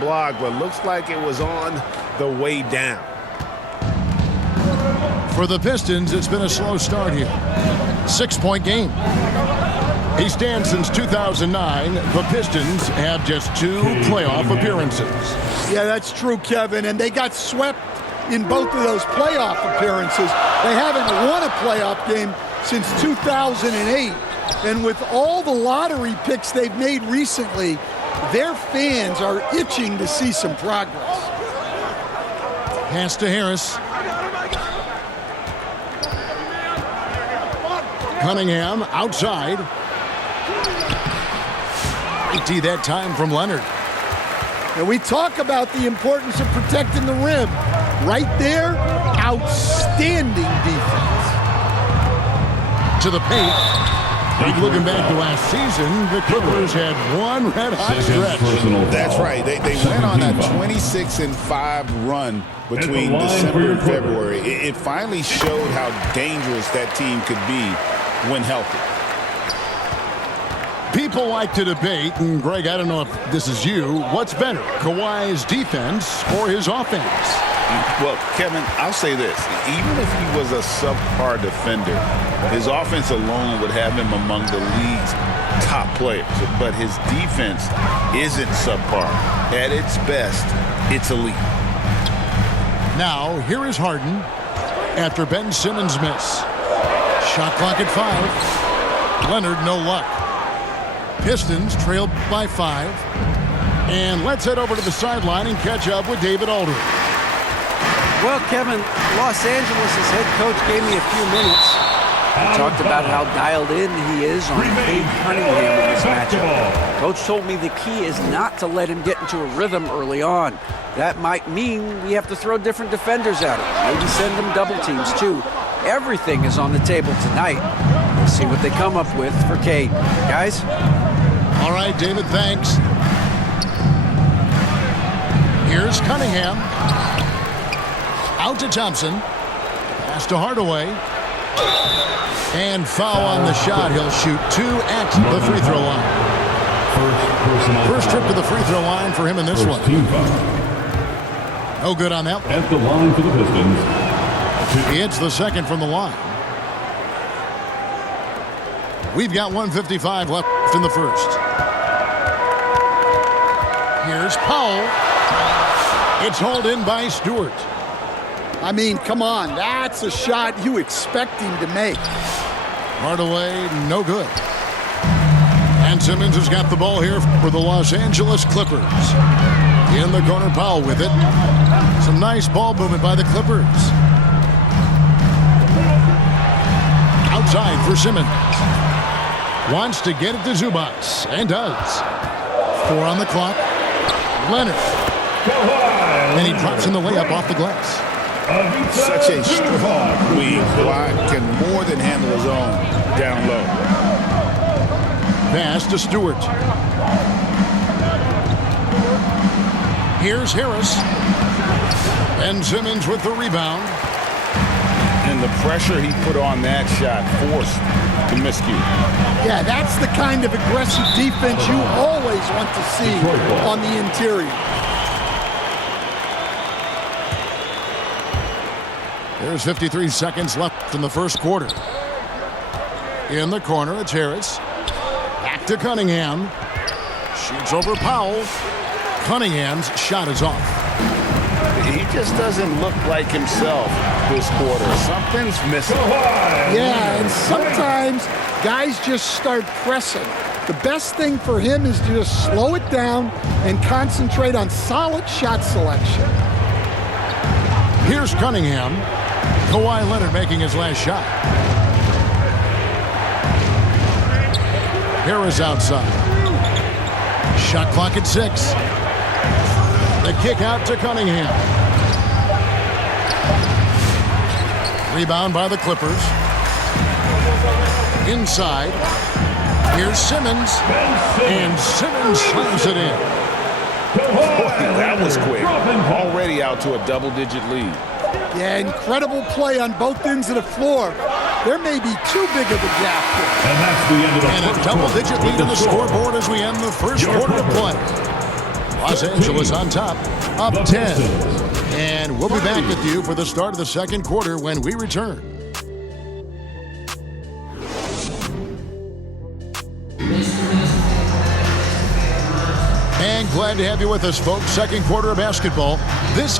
block, but looks like it was on the way down. For the Pistons, it's been a slow start here. 6-point game. He stands since 2009. The Pistons have just 2 playoff appearances. Yeah, that's true, Kevin. And they got swept in both of those playoff appearances. They haven't won a playoff game since 2008. And with all the lottery picks they've made recently, their fans are itching to see some progress. Pass to Harris. Cunningham outside. Great that time from Leonard. And we talk about the importance of protecting the rim. Right there, outstanding defense. To the paint. Looking back to last season, the Clippers had one red-hot stretch. That's right. They went on a 26-5 run between December and February. It finally showed how dangerous that team could be when healthy. People like to debate, and Greg, I don't know if this is you, what's better, Kawhi's defense or his offense? Well, Kevin, I'll say this. Even if he was a subpar defender, his offense alone would have him among the league's top players. But his defense isn't subpar. At its best, it's elite. Now, here is Harden after Ben Simmons' miss. Shot clock at 5. Leonard, no luck. Pistons trailed by 5. And let's head over to the sideline and catch up with David Aldridge. Well, Kevin, Los Angeles' head coach gave me a few minutes. He talked about how dialed in he is on Cade Cunningham in this matchup. Coach told me the key is not to let him get into a rhythm early on. That might mean we have to throw different defenders at him. Maybe send them double teams, too. Everything is on the table tonight. We'll see what they come up with for Cade. Guys? All right, David, thanks. Here's Cunningham. Out to Thompson. Pass to Hardaway. And foul on the shot. He'll shoot 2 at the free throw line. First trip to the free throw line for him in this one. No good on that one. At the line for the Pistons. He hits the second from the line. We've got 1:55 left in the first. Here's Powell. It's hauled in by Stewart. I mean, come on. That's a shot you expect him to make. Hardaway, no good. And Simmons has got the ball here for the Los Angeles Clippers. In the corner, Powell with it. Some nice ball movement by the Clippers. Outside for Simmons. Wants to get it to Zubac, and does. 4 on the clock. Leonard. And he drops in the layup off the glass. Such a strong wing. Kawhi can more than handle his own down low. Pass to Stewart. Here's Harris. And Simmons with the rebound. And the pressure he put on that shot forced the miscue. Yeah, that's the kind of aggressive defense you always want to see on the interior. There's 53 seconds left in the first quarter. In the corner, it's Harris. Back to Cunningham. Shoots over Powell. Cunningham's shot is off. He just doesn't look like himself this quarter. Something's missing. Yeah, and sometimes guys just start pressing. The best thing for him is to just slow it down and concentrate on solid shot selection. Here's Cunningham. Kawhi Leonard making his last shot. Harris outside. Shot clock at 6. The kick out to Cunningham. Rebound by the Clippers. Inside. Here's Simmons. And Simmons slams it in. Boy, that was quick. Already out to a double-digit lead. Yeah, incredible play on both ends of the floor. There may be too big of a gap here. And that's the end of the And a double-digit lead on the scoreboard as we end the first quarter of play. Los Angeles on top, up The 10. Pistons. And we'll be back with you for the start of the second quarter when we return. And glad to have you with us, folks. Second quarter of basketball. This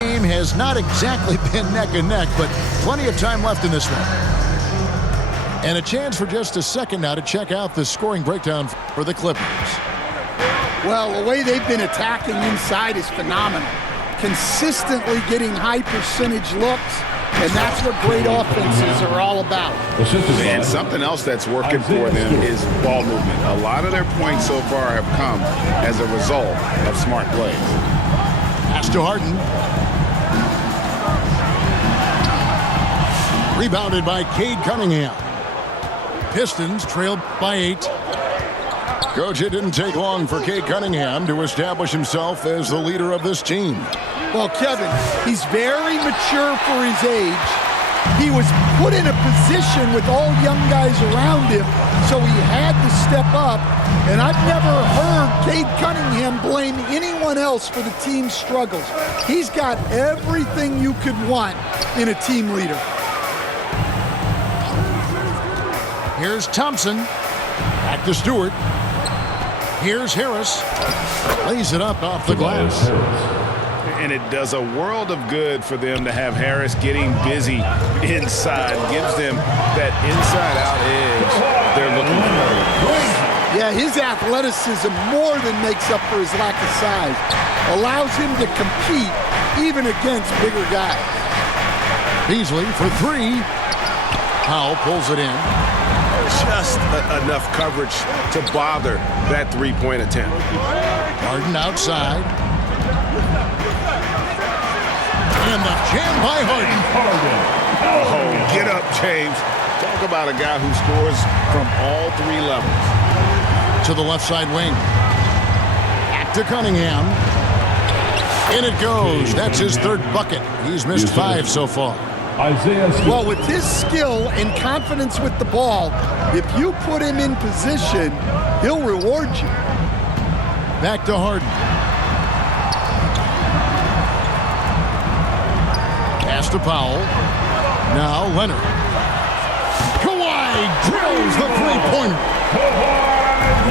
game has not exactly been neck and neck, but plenty of time left in this one. And a chance for just a second now to check out the scoring breakdown for the Clippers. Well, the way they've been attacking inside is phenomenal. Consistently getting high percentage looks, and that's what great offenses are all about. And something else that's working for them is ball movement. A lot of their points so far have come as a result of smart plays. Pass to Harden. Rebounded by Cade Cunningham. Pistons trailed by 8. Coach, it didn't take long for Cade Cunningham to establish himself as the leader of this team. Well, Kevin, he's very mature for his age. He was put in a position with all young guys around him, so he had to step up. And I've never heard Cade Cunningham blame anyone else for the team's struggles. He's got everything you could want in a team leader. Here's Thompson. Back to Stewart. Here's Harris. Lays it up off the glass. And it does a world of good for them to have Harris getting busy inside. Gives them that inside-out edge they're looking for. Yeah, his athleticism more than makes up for his lack of size. Allows him to compete even against bigger guys. Beasley for 3. Powell pulls it in. Just enough coverage to bother that three-point attempt. Harden outside. And the jam by Harden. Oh, get up, James. Talk about a guy who scores from all 3 levels. To the left side wing. Back to Cunningham. In it goes. That's his 3rd bucket. He's missed 5 so far. Well, with his skill and confidence with the ball, if you put him in position, he'll reward you. Back to Harden. Pass to Powell. Now Leonard. Kawhi drills the three-pointer.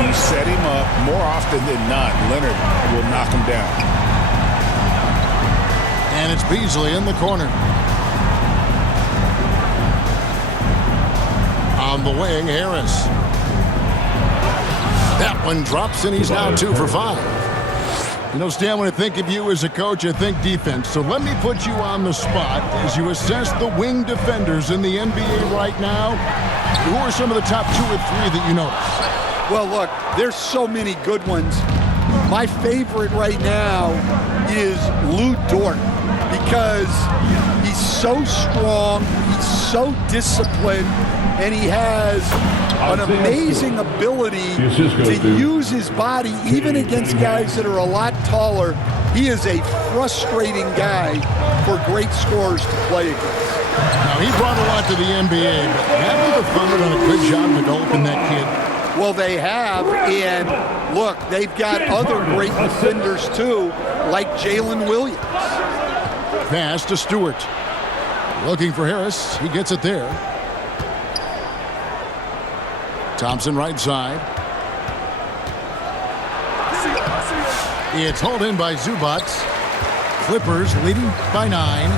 You set him up more often than not. Leonard will knock him down. And it's Beasley in the corner. On the wing, Harris. That one drops, and he's now 2 for 5. You know, Stan, when I think of you as a coach, I think defense. So let me put you on the spot as you assess the wing defenders in the NBA right now. Who are some of the top 2 or 3 that you notice? Well, look, there's so many good ones. My favorite right now is Lou Dort because he's so strong, he's so disciplined, and he has an amazing ability to use his body even against guys that are a lot taller. He is a frustrating guy for great scorers to play against. Now, he brought a lot to the NBA, but haven't the Thunder done a good job developing that kid? Well, they have, and look, they've got other great defenders too, like Jalen Williams. Pass to Stewart. Looking for Harris. He gets it there. Thompson right side. It's hauled in by Zubac. Clippers leading by 9.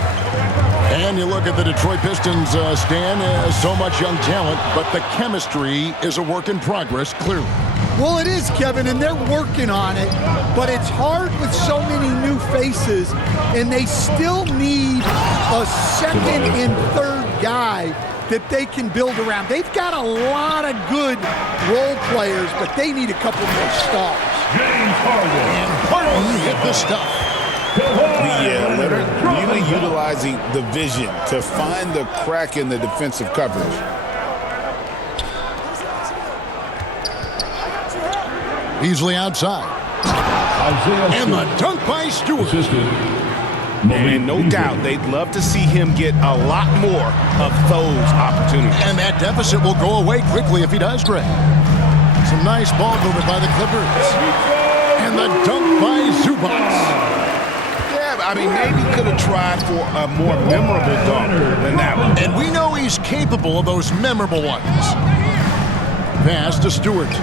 And you look at the Detroit Pistons, Stan, so much young talent, but the chemistry is a work in progress, clearly. Well, it is, Kevin, and they're working on it, but it's hard with so many new faces, and they still need a second and third guy that they can build around. They've got a lot of good role players, but they need a couple more stars. James Harden. And Harden hit the stuff. Yeah, Leonard really utilizing the vision to find the crack in the defensive coverage. Beasley outside. And the dunk by Stewart. And no doubt they'd love to see him get a lot more of those opportunities. And that deficit will go away quickly if he does, Greg. Some nice ball movement by the Clippers. And the dunk by Zubac. I mean, maybe could have tried for a more memorable dunk than that one. And we know he's capable of those memorable ones. Pass to Stewart.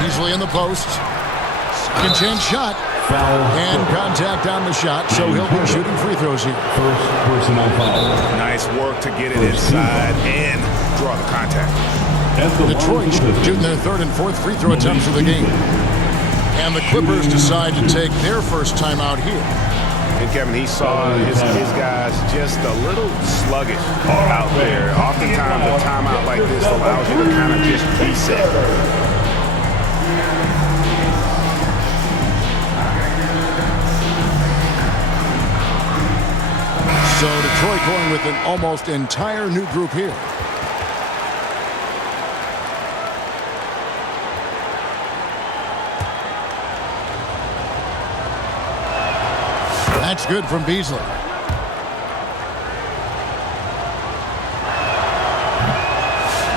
Beasley in the post. Second chance shot. And contact on the shot, so he'll be shooting free throws here. First personal foul. Nice work to get it inside and draw the contact. Detroit shooting their third and fourth free throw attempts of the game. And the Clippers decide to take their first time out here. And Kevin, he saw his guys just a little sluggish out there. Oftentimes a timeout like this allows you to kind of just reset. So Detroit going with an almost entire new group here. That's good from Beasley.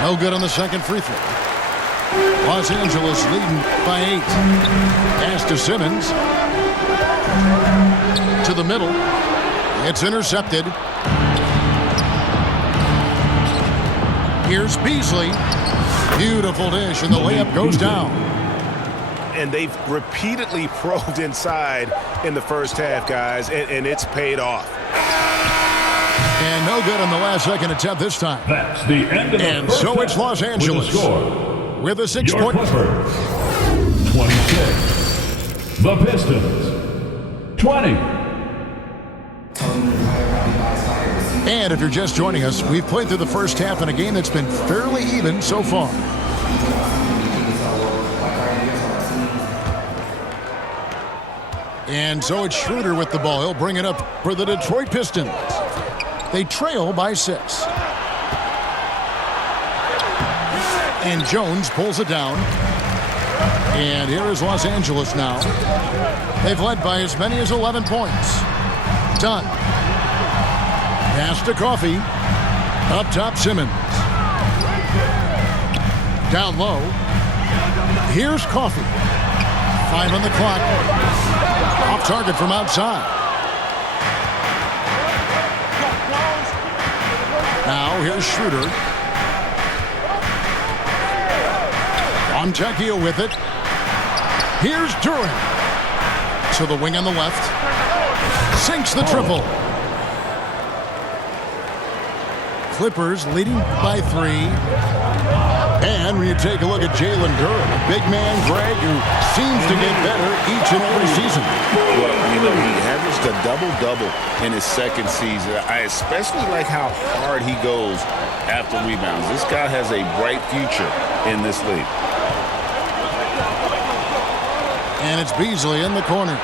No good on the second free throw. Los Angeles leading by 8. Pass to Simmons. To the middle. It's intercepted. Here's Beasley. Beautiful dish, and the layup goes down. And they've repeatedly probed inside in the first half, guys, and it's paid off. And no good on the last second attempt this time. That's the end of the And first so it's half. Los Angeles With a score. with a Your 6-point. Clippers, 26. The Pistons, 20. And if you're just joining us, we've played through the first half in a game that's been fairly even so far. And so it's Schroeder with the ball. He'll bring it up for the Detroit Pistons. They trail by 6. And Jones pulls it down. And here is Los Angeles now. They've led by as many as 11 points. Dunn. Pass to Coffee. Up top, Simmons. Down low. Here's Coffee. 5 on the clock. Off target from outside. Now here's Schroeder. Fontecchio with it. Here's Duran. To the wing on the left. Sinks the triple. Clippers leading by 3. And when you take a look at Jalen Duran, a big man, Greg, who seems to get better each and every season. Well, you know, he averaged a double-double in his second season. I especially like how hard he goes after rebounds. This guy has a bright future in this league. And it's Beasley in the corner.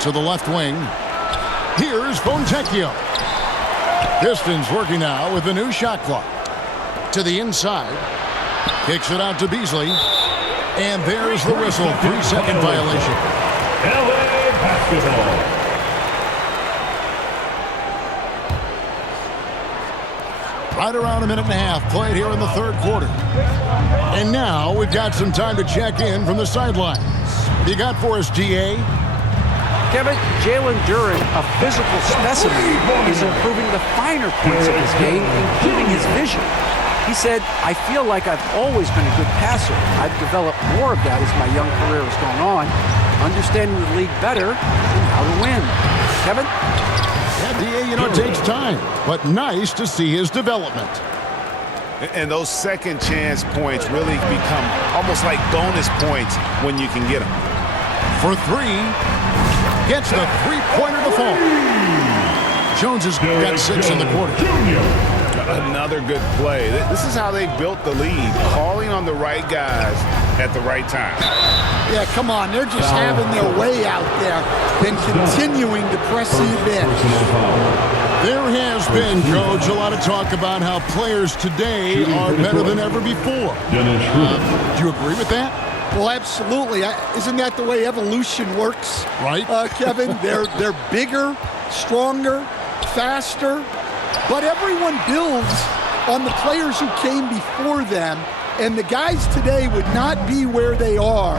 To the left wing. Here's Fontecchio. Pistons working now with a new shot clock. To the inside. Kicks it out to Beasley. And there's the whistle. 3-second violation. LA basketball. Right around a minute and a half played here in the third quarter. And now we've got some time to check in from the sidelines. What do you got for us, DA? Kevin, Jalen Duren, a physical specimen, is improving the finer points of his game, including his vision. He said, I feel like I've always been a good passer. I've developed more of that as my young career has gone on, understanding the league better and how to win. Kevin? Yeah, DA, it takes time, but nice to see his development. And those second chance points really become almost like bonus points when you can get them. For three, gets the three-pointer to fall. Jones has got 6 in the quarter. Another good play. This is how they built the lead, calling on the right guys at the right time. Yeah, come on. They're just having their way out there and continuing to press the advantage. There has been, Coach, a lot of talk about how players today are better than ever before. Do you agree with that? Well, absolutely. Isn't that the way evolution works? Right. Kevin, they're bigger, stronger, faster, but everyone builds on the players who came before them, and the guys today would not be where they are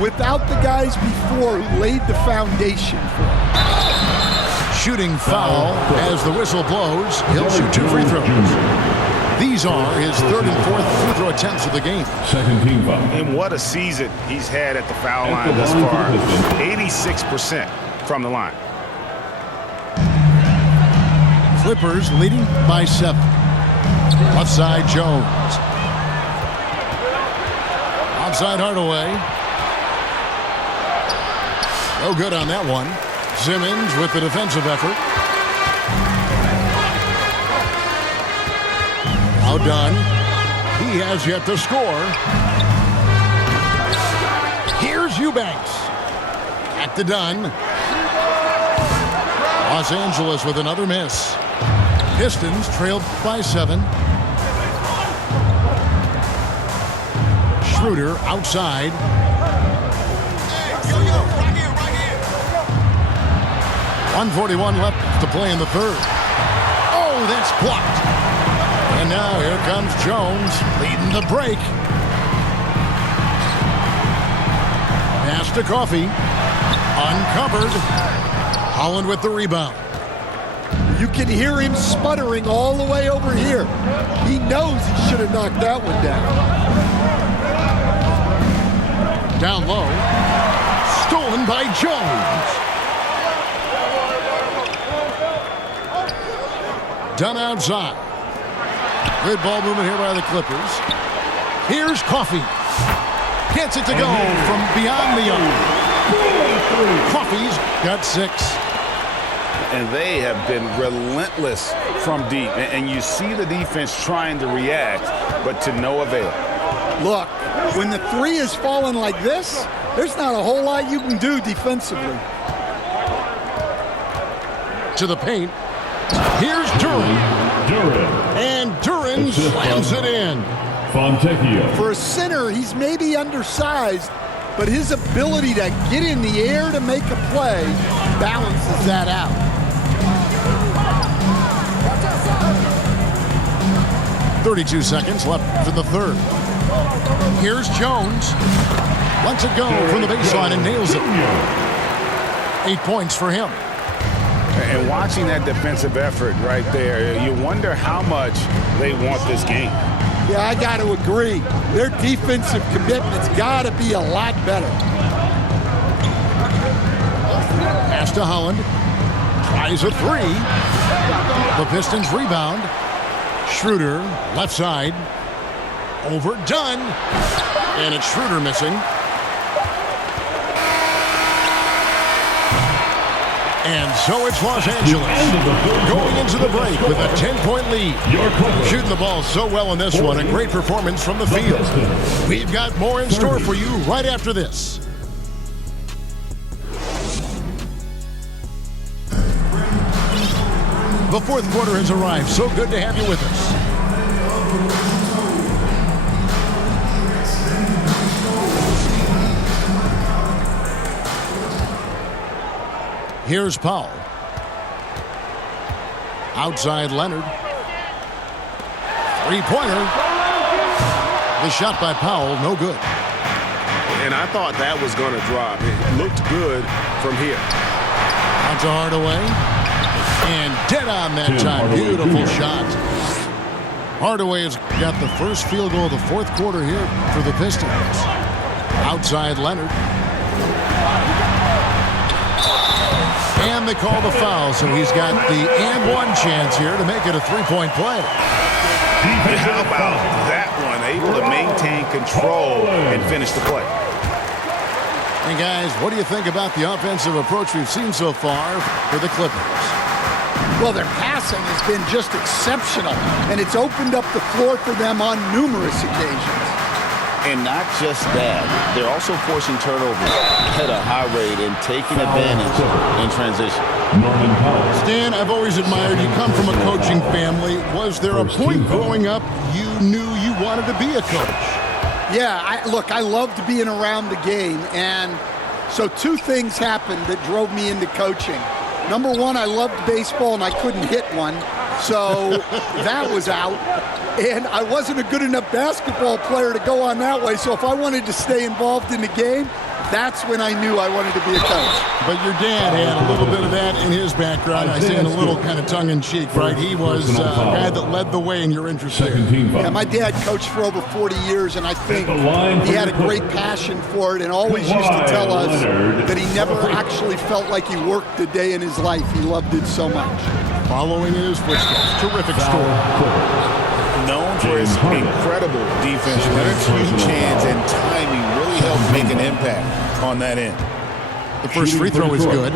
without the guys before who laid the foundation for them. Shooting foul as the whistle blows. He'll shoot 2 free throws. These are his 3rd and 4th free throw attempts of the game. Second team foul. And what a season he's had at the foul line thus far. 86% from the line. Clippers leading by 7. Left side, Jones. Outside, Hardaway. No good on that one. Simmons with the defensive effort. Outdone. He has yet to score. Here's Eubanks. Back to Dunn. Los Angeles with another miss. Pistons trailed by 7. Schroeder outside. 1:41 left to play in the third. Oh, that's blocked. And now here comes Jones leading the break. Pass to Coffey. Uncovered. Holland with the rebound. You can hear him sputtering all the way over here. He knows he should have knocked that one down. Down low. Stolen by Jones. Done outside. Good ball movement here by the Clippers. Here's Coffey. Gets it to go from beyond the arc. Coffey's got 6. And they have been relentless from deep. And you see the defense trying to react, but to no avail. Look, when the 3 is falling like this, there's not a whole lot you can do defensively. To the paint. Here's Duren. And Duren slams it in. Fontecchio. For a center, he's maybe undersized, but his ability to get in the air to make a play balances that out. .32 seconds left in the third. Here's Jones. Lets it go from the baseline and nails it. 8 points for him. And watching that defensive effort right there, you wonder how much they want this game. Yeah, I got to agree. Their defensive commitment's got to be a lot better. Pass to Holland. Tries a 3. The Pistons rebound. Schroeder, left side. Overdone. And it's Schroeder missing. And so it's Los Angeles going into the break with a 10-point lead. Shooting the ball so well in this one. A great performance from the field. We've got more in store for you right after this. The fourth quarter has arrived. So good to have you with us. Here's Powell. Outside Leonard. Three-pointer. The shot by Powell, no good. And I thought that was going to drop. It looked good from here. Out to Hardaway. And dead on that time. Beautiful shot. Hardaway has got the first field goal of the fourth quarter here for the Pistons. Outside Leonard. And they call the foul, so he's got the and one chance here to make it a three-point play. How about that one? Able to maintain control and finish the play. And guys, what do you think about the offensive approach we've seen so far for the Clippers? Well, their passing has been just exceptional, and it's opened up the floor for them on numerous occasions. And not just that, they're also forcing turnovers at a high rate and taking advantage in transition. Stan, I've always admired you. Come from a coaching family. Was there a point growing up you knew you wanted to be a coach? Yeah, I loved being around the game, and so two things happened that drove me into coaching. Number one, I loved baseball, and I couldn't hit one, so that was out. And I wasn't a good enough basketball player to go on that way, so if I wanted to stay involved in the game, that's when I knew I wanted to be a coach. But your dad had a little bit of that in his background. I say in a little kind of tongue-in-cheek, right? He was a guy that led the way in your interest there. Yeah, my dad coached for over 40 years, and I think he had a great passion for it and always used to tell us that he never actually felt like he worked a day in his life. He loved it so much. Following in his footsteps. Terrific story. Known for his incredible defense, Leonard's huge hands and timing really helped make an impact on that end. The first free throw is good.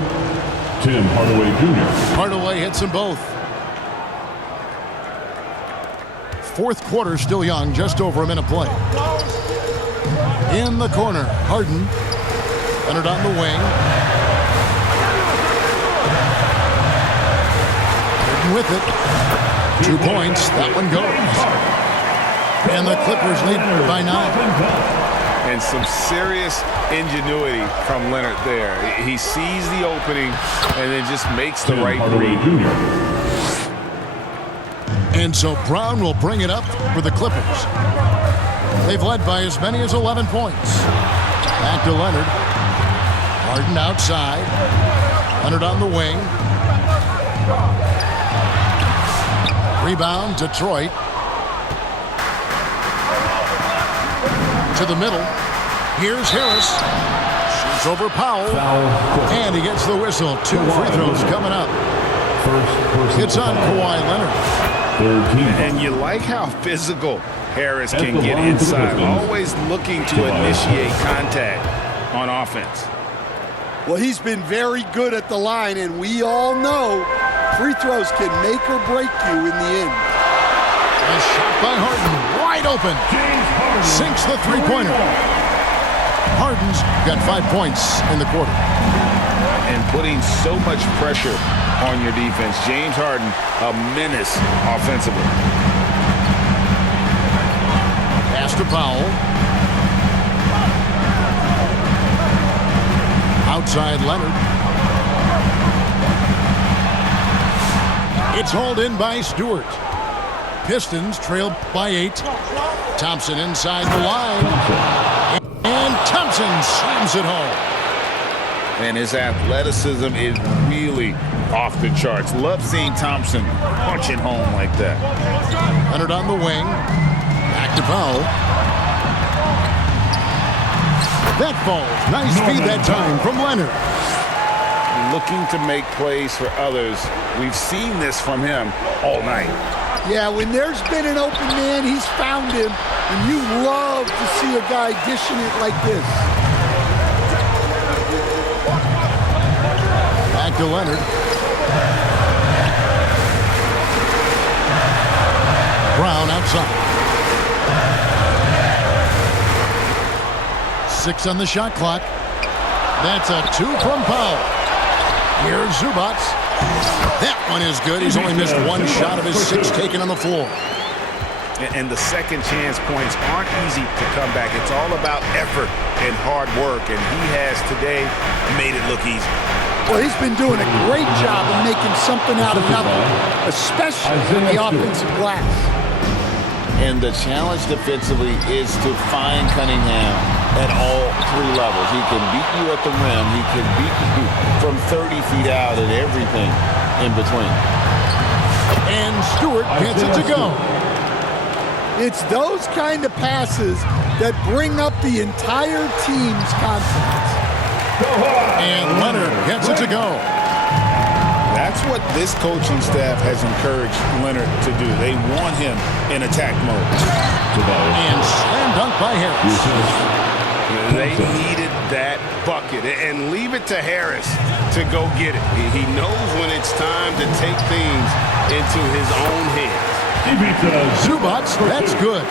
Tim Hardaway Jr. Hardaway hits them both. Fourth quarter still young, just over a minute play. In the corner, Harden. Leonard on the wing. Harden with it. 2 points. That one goes. And the Clippers lead by 9. And some serious ingenuity from Leonard there. He sees the opening and then just makes the right read. And so Brown will bring it up for the Clippers. They've led by as many as 11 points. Back to Leonard. Harden outside. Leonard on the wing. Rebound, Detroit. To the middle. Here's Harris. Shoots over Powell. And he gets the whistle. 2 free throws coming up. It's on Kawhi Leonard. And you like how physical Harris can get inside. Always looking to initiate contact on offense. Well, he's been very good at the line, and we all know free throws can make or break you in the end. A shot by Harden, wide open. Sinks the three-pointer. Harden's got 5 points in the quarter. And putting so much pressure on your defense. James Harden, a menace offensively. Pass to Powell. Outside Leonard. It's hauled in by Stewart. Pistons trail by 8. Thompson inside the line. And Thompson slams it home. And his athleticism is really off the charts. Love seeing Thompson punching home like that. Leonard on the wing. Back to Powell. That falls. Nice feed that time from Leonard. Looking to make plays for others. We've seen this from him all night. Yeah, when there's been an open man, he's found him. And you love to see a guy dishing it like this. Back to Leonard. Brown outside. 6 on the shot clock. That's a 2 from Powell. Here's Zubats. That one is good. He's only missed 1 shot of his 6 taken on the floor. And the second chance points aren't easy to come back. It's all about effort and hard work. And he has today made it look easy. Well, he's been doing a great job of making something out of nothing, especially in the offensive glass. And the challenge defensively is to find Cunningham at all three levels. He can beat you at the rim. He can beat you from 30 feet out and everything in between. And Stewart gets it to go. It's those kind of passes that bring up the entire team's confidence. And Leonard gets it to go. That's what this coaching staff has encouraged Leonard to do. They want him in attack mode. And slam dunk by Harris. They needed that bucket. And leave it to Harris to go get it. He knows when it's time to take things into his own hands. Zubats, that's good.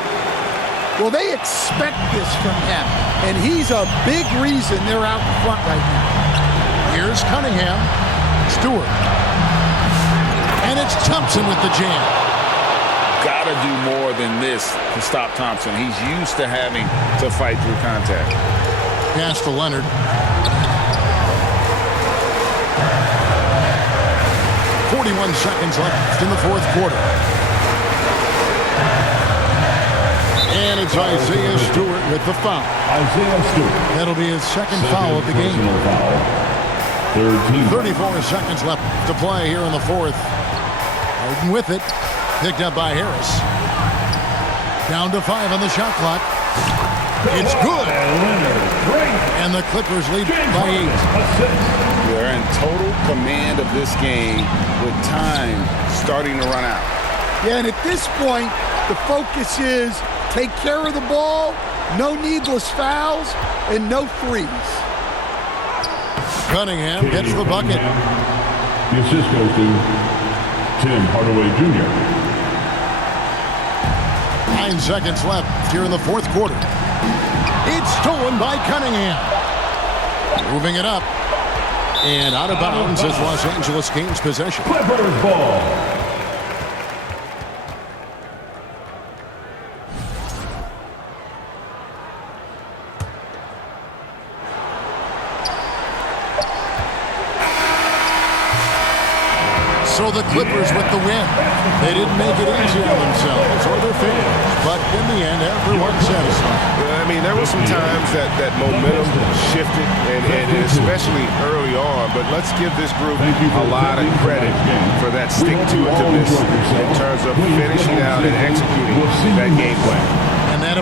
Well, they expect this from him, and he's a big reason they're out in front right now. Here's Cunningham. Stewart. And it's Thompson with the jam. Got to do more than this to stop Thompson. He's used to having to fight through contact. Pass to Leonard. .41 seconds left in the fourth quarter. And it's Isaiah Stewart with the foul. Isaiah Stewart. That'll be his second foul of the game. Foul. 34 seconds left to play here in the fourth. Harden with it. Picked up by Harris. Down to 5 on the shot clock. It's good. And the Clippers lead by 8. They're in total command of this game with time starting to run out. Yeah, and at this point, the focus is take care of the ball, no needless fouls, and no threes. Cunningham gets the bucket. The assist goes to Tim Hardaway Jr. 9 seconds left here in the fourth quarter. It's stolen by Cunningham. Moving it up. And out of bounds as Los Angeles gains possession. Clippers ball. So the Clippers with the win. They didn't make it easy on themselves or their fans, but in the end, everyone's satisfied. I mean, there were some times that momentum shifted, and especially early on, but let's give this group a lot of credit for that stick-to-itiveness in terms of finishing out and executing that game plan. And that